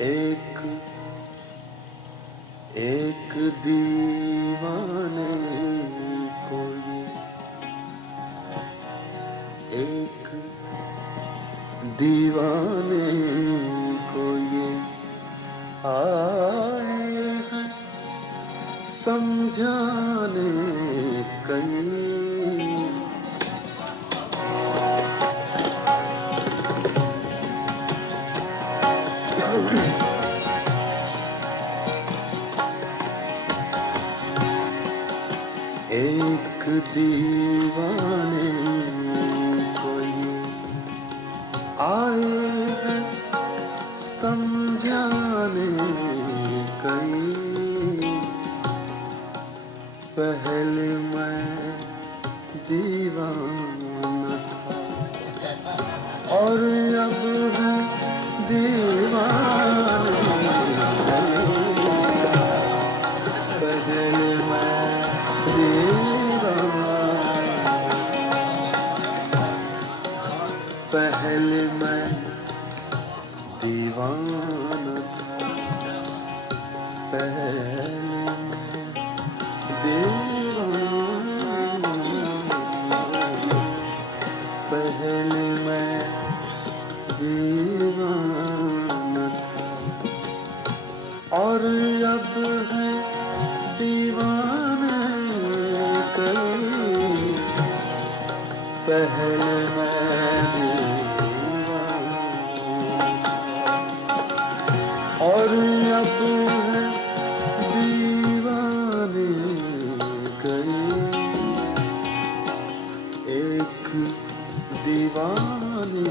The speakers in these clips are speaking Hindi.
एक एक दीवाने को ये, एक दीवाने को ये आए हैं समझाने कहीं। एक दीवाने को ये आए हैं समझाने कहीं। पहले मैं दीवाना था और अब है दीवाने। पहले मैं दीवाना, पहले मैं दीवाना था, पहले दीवाना, पहले मैं दीवाना था और अब है दीवाने कहीं। पहले मैं दीवाना और अब है दीवाने कहीं। एक दीवाने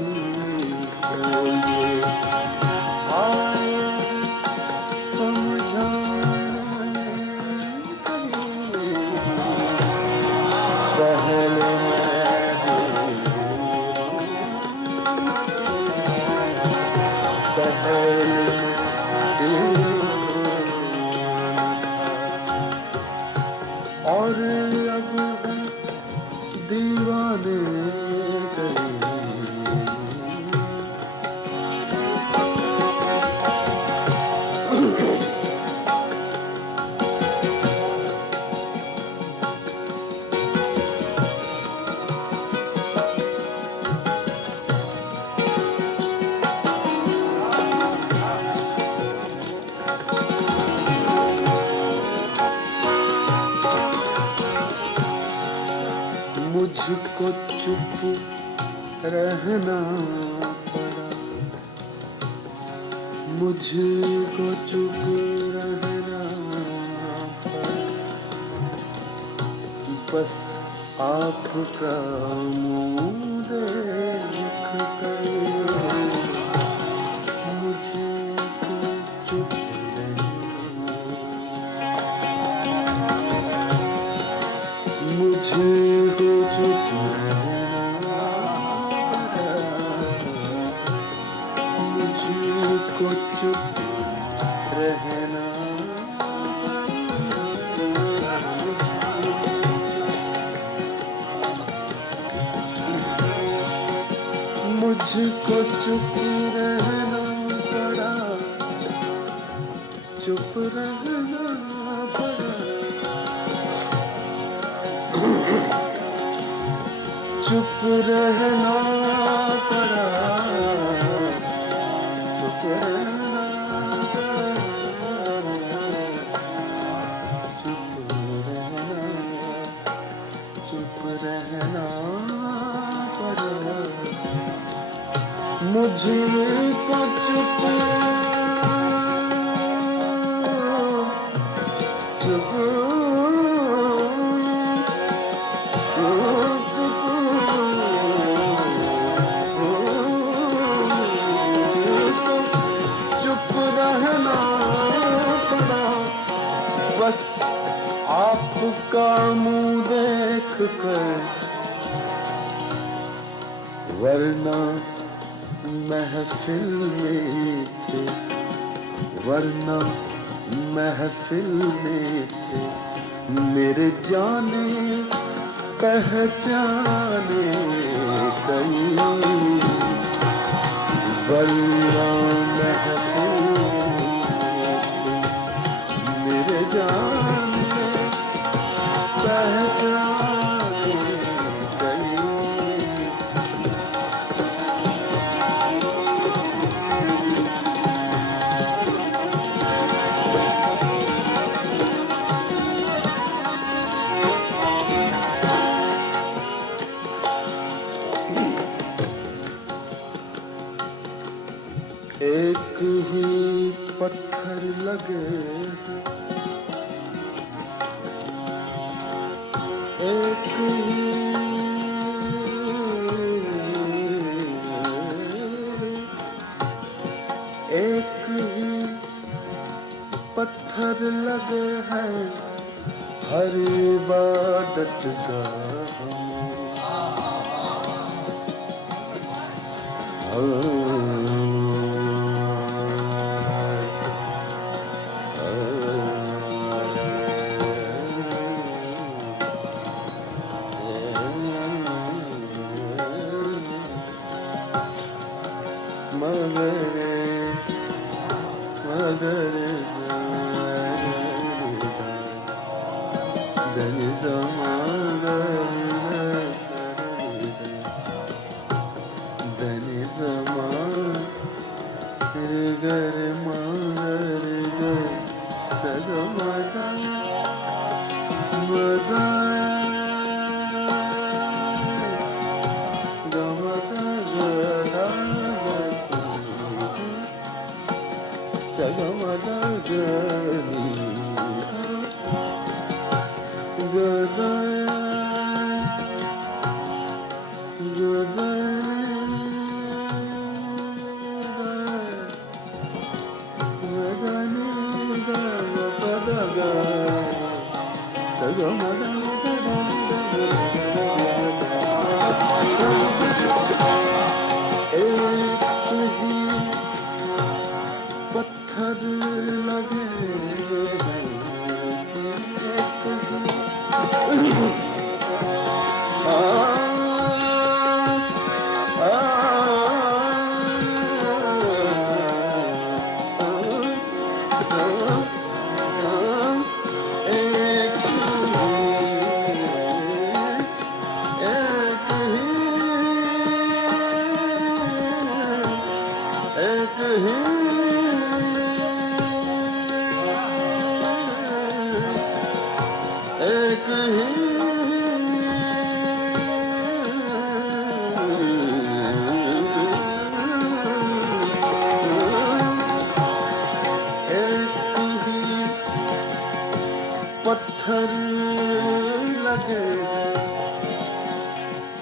को ये आए समझाने कहीं। पहले और अब है दीवाने कहीं। मुझको चुप रहना पड़ा, मुझको चुप रहना पड़ा। बस आपका मुँह देख कर मुझको चुप रहना, मुझको चुप रहना, मुझको चुप रहना। मुझको चुप रहना पड़ा, चुप रहना पड़ा, चुप रहना पड़ा, चुप रहना पड़ा, चुप रहना पड़ा। मुझको चुप चुप बस आपका मुँह देख कर, वरना महफिल में थे, वरना महफिल में थे मेरे जाने पहचाने कहीं। वरना महफिल एक ही पत्थर लगे हैं, एक ही पत्थर लगे हैं हर इबादत गाह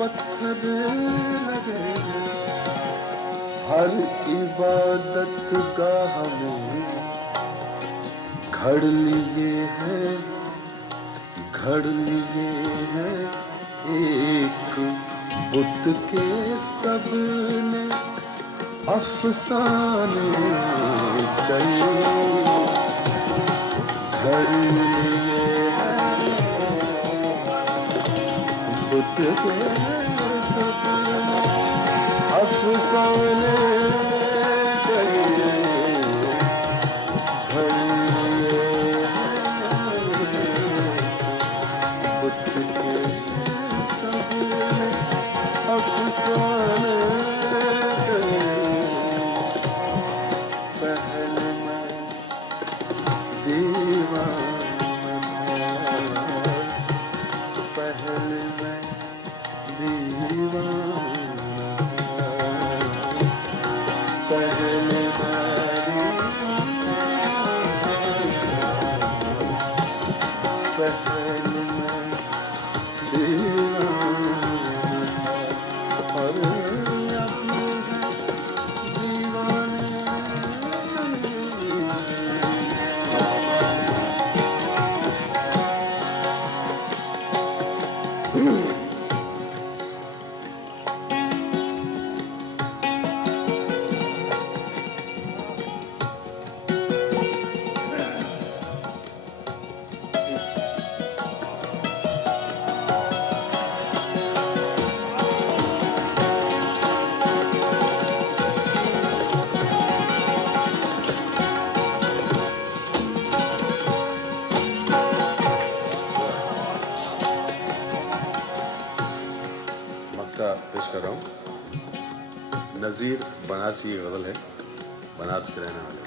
पत्थर लगे हर इबादत गाह में घड़ लिए हैं एक बुत के सबने अफसाने कई घड़ लिए बुत के सबने अफसाने पेश कर रहा हूं। नजीर बनारसी की गजल है, बनारस के रहने वाले,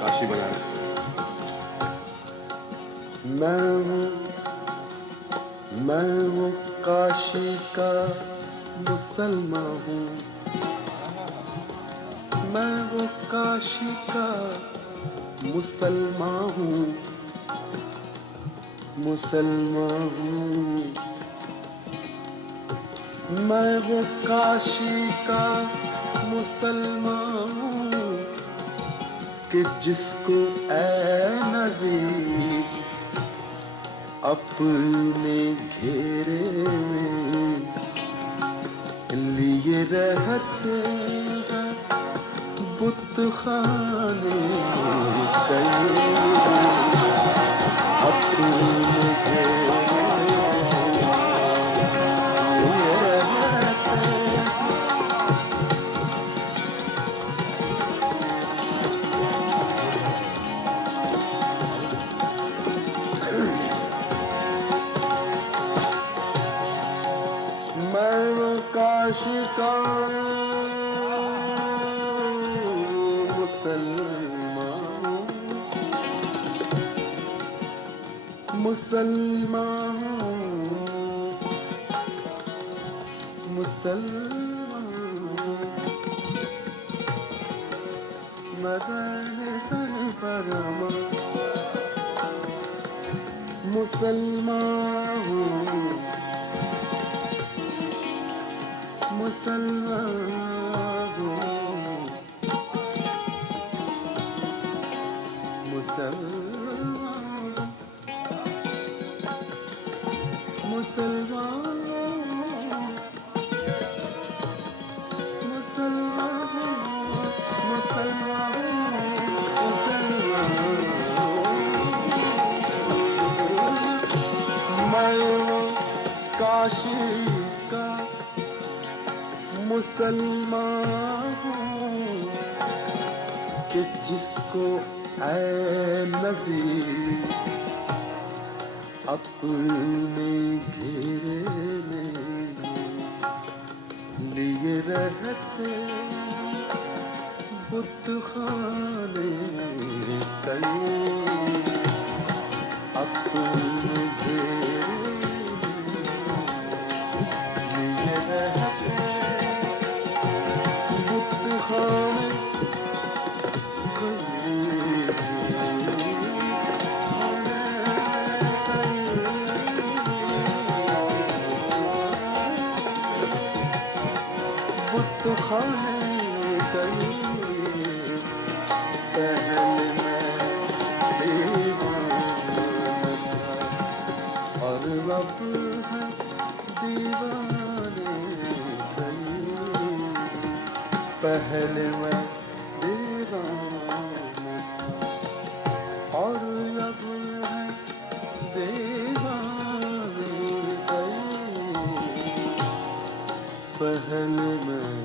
काशी बनारस। मैं हूँ काशी का मुसलमान हूँ, मैं वो काशी का मुसलमान हूँ, मुसलमान हूँ। मैं वो काशी का मुसलमान हूँ कि जिसको ऐ नज़ीर अपने घेरे में लिए रहते हैं बुत खाने कई अपने घेरे लिए रहते हैं। मैं वो काशी का मुसलमान हूँ, मुसलमान हूँ, मुसलमान हूँ। मदन तन परमा मुसलमान हूँ, मुसलमान हूँ, मुसलमान, मुसलमान, मुसलमान, मुसलमान, मैं काशी का मुसलमान हूँ कि जिसको ऐ नज़ीर अपने घेरे में लिए रहते बुत खाने कई अपने घेरे में लिए रहते बुत खाने बुत खाने कई पहले मैं दीवाना था और अब है दीवाने कई। पहले मैं दीवाना और अब है दीवाने कई। पहले मैं